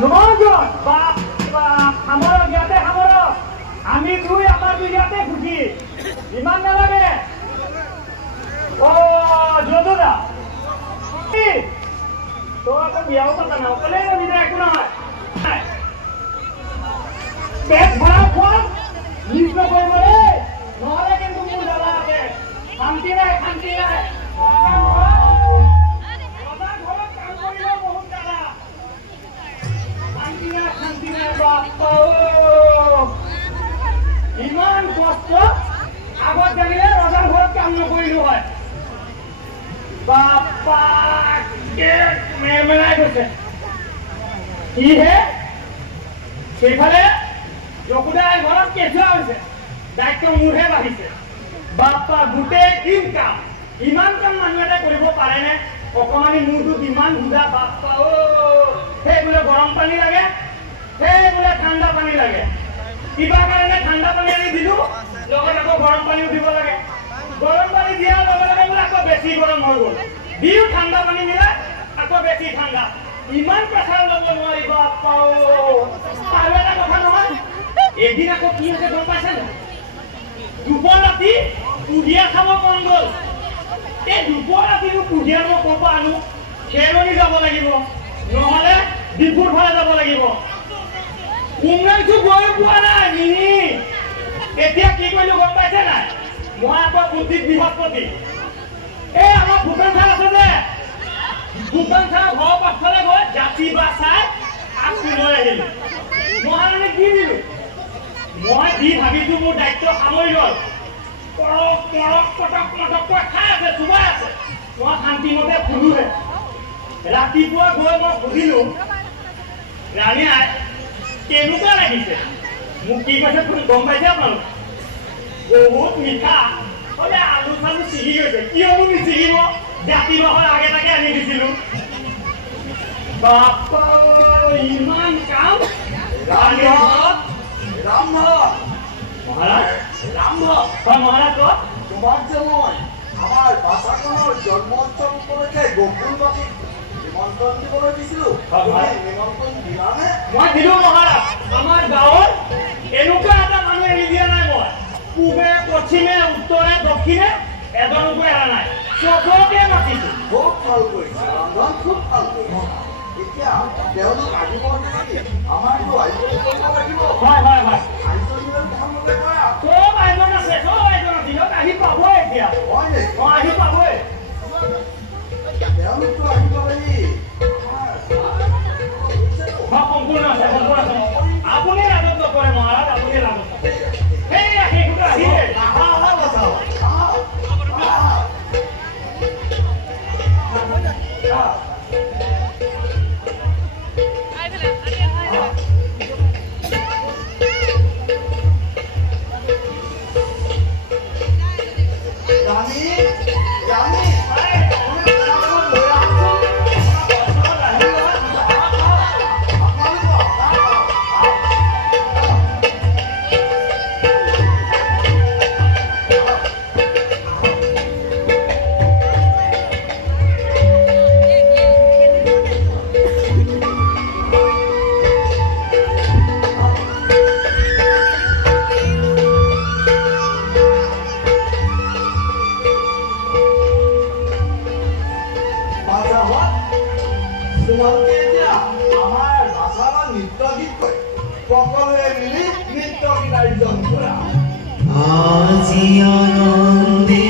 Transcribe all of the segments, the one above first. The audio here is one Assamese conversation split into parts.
নজন আমার ইয়াতে আমার আমি দুই আমার দুই ইয়াতে খুশি ইমান নালাগে ও যদুদা তো এখন বিয়াও পাতা না ওকলে বিদায় একো নহয় পেট ভরা খোৱা নিজ কৰিব ৰে নহলে কিন্তু মোৰ জ্বালা আছে শান্তি নাই ইমান কষ্ট আগত জানিলে ৰজাৰ ঘৰত কাম নকৰিলো হয় বাপা মেলাই গৈছে কিহে সেইফালে যকুদাৰ ঘৰত কেঁচুৱা হৈছে দায়িত্ব মোৰহে বাঢ়িছে বাপা গোটেই দিন কাম ইমান কাম মানুহ এটা কৰিব পাৰেনে অকমানি মূৰটোত ইমান ঘুদা বাপা সেই বোলে গৰম পানী লাগে সেই বোলে ঠাণ্ডা পানী লাগে কিবা কাৰণে ঠাণ্ডা পানী আনি দিলো লগত আকৌ গৰম পানীও দিব লাগে গৰম পানী দিয়াৰ লগে লগে বোলে আকৌ বেছি গৰম হৈ গ'ল দিও ঠাণ্ডা পানী মিলাই আকৌ বেছি ঠাণ্ডা ইমান প্ৰেছাৰ ল'ব নোৱাৰি বাপা আৰু এটা কথা নহয় এদিন আকৌ কি হৈছে গম পাইছে নে দুপৰ ৰাতি কুঁহিয়া খাব মন গ'ল এই দুপৰ ৰাতিনো কুঁহিয়া মই ক'ৰ পৰা আনো খেৰনি যাব লাগিব নহ'লে ডিপুৰ ফালে যাব লাগিব উমৰাংচু গৈ পোৱা নাই মিনি এতিয়া কি কৰিলো গম পাইছে নাই মই আকৌ বুদ্ধিত বৃহস্পতি এই আমাৰ ভূপেন ছাৰ আছে যে ভূপেন ছাৰ ঘৰৰ পাছফালে গৈ জাতি বা চাই আগটো লৈ আহিলো মহাৰাণীক দি দিলো মই দি ভাবিছো মোৰ দায়িত্ব সামৰি গ'ল পটককৈ খাই আছে চুবাই আছে মই শান্তিমতে ফুলোহে ৰাতিপুৱা গৈ মই সুধিলো ৰাণী আই কেনেকুৱা লাগিছে মোক কি কৈছে গম পাইছে আপোনালোক বহুত মিঠা বোলে আলু চালু ছিগি গৈছে কিয়নো নিছিগিব জাতি বাহৰ আগে তাকে আনি দিছিলো বাপা ইমান কাম মহাৰাজ মহাৰাজ তোমাক যে মই আমাৰ বাছাখনৰ জন্ম উৎসৱ উপলক্ষে গকুলবাসীক নিমন্ত্ৰণ দিবলৈ দিছিলো নিমন্ত্ৰণ দিলানে মই দিলো মহাৰাজ আমাৰ গাঁৱৰ এনেকুৱা এটা মানুহ এৰি দিয়া নাই মই পূবে পশ্চিমে উত্তৰে দক্ষিণে এজনকো এৰা নাই চবকে মাতিছো খুব ভাল কৰিছে ৰন্ধন খুব ভাল কৰিছে এতিয়া তেওঁলোক আহিব নেকি আমাৰতো আহিবলৈ লাগিব হয় আইজনীৰ ভালমতে কৰা চব আইজন আছে দিনত আহি পাবই এতিয়া হয় নে আহি পাবই তেওঁলোকতো আহিব লাগিব সম্পূৰ্ণ আছে আপুনি ৰাজত্ব কৰে মহাৰাজ আপুনি ৰাজত্ব সেইয়া সেইটোতো আহিলে সকলোৱে মিলি নৃত্য গীত আয়োজন কৰা আজি আনন্দে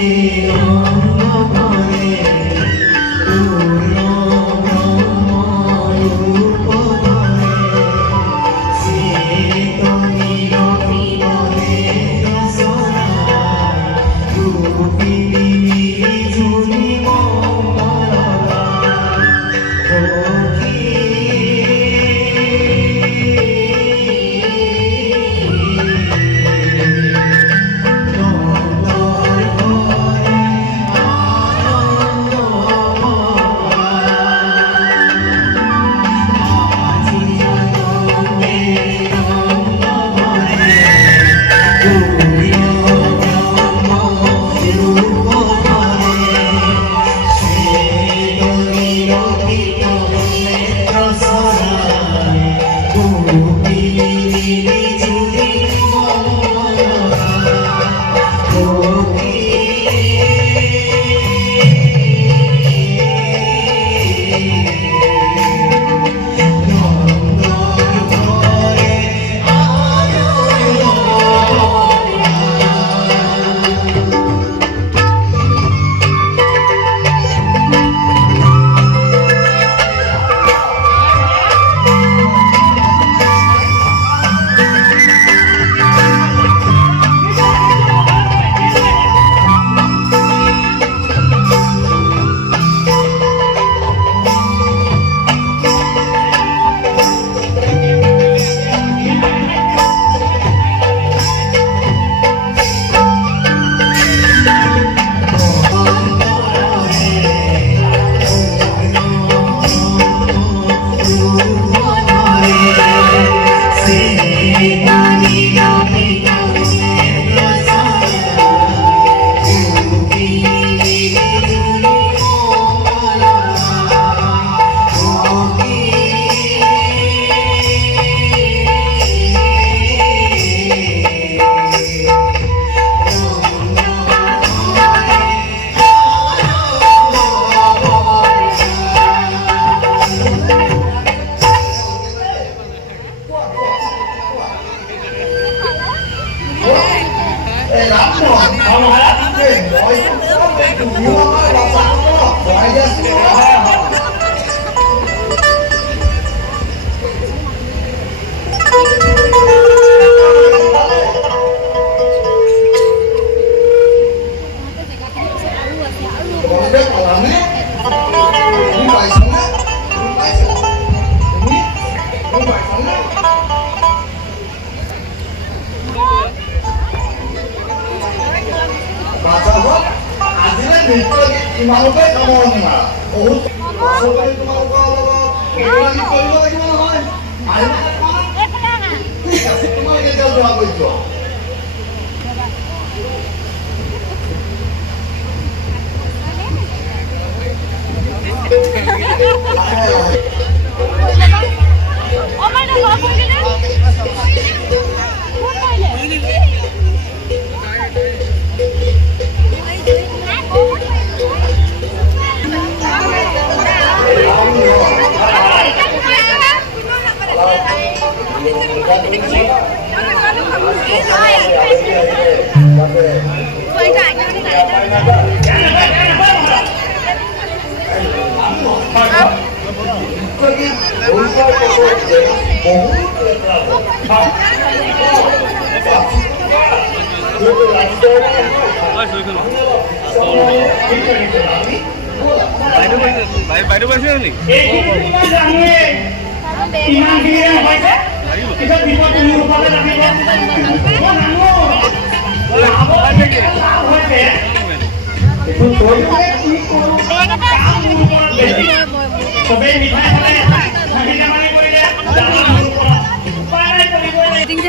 নৃত্যগীত ইমানতে কামৰ মাৰা বহুত আচলতে তোমালোকৰ লগত নৃত্যগীত কৰিব লাগিব নহয় আহিবা ঠিক আছে তোমালোকে এতিয়া যোৱা গৈ যোৱা বাইদেউ পাইছে নেকি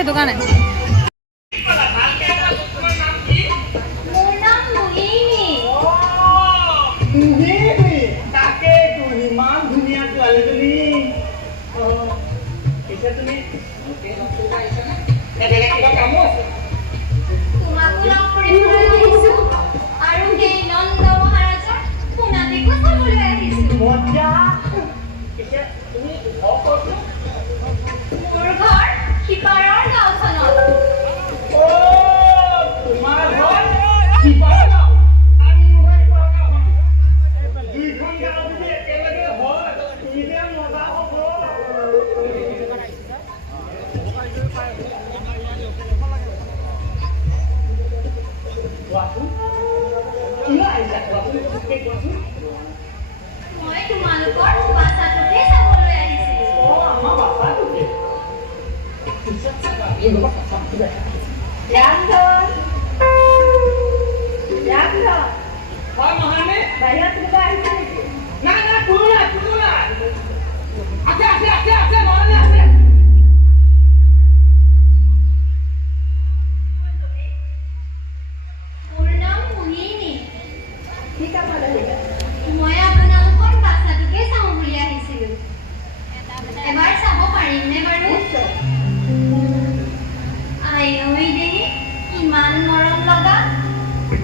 দোকানে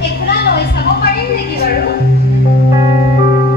একোলা লৈ চাব পাৰিম নেকি বাৰু?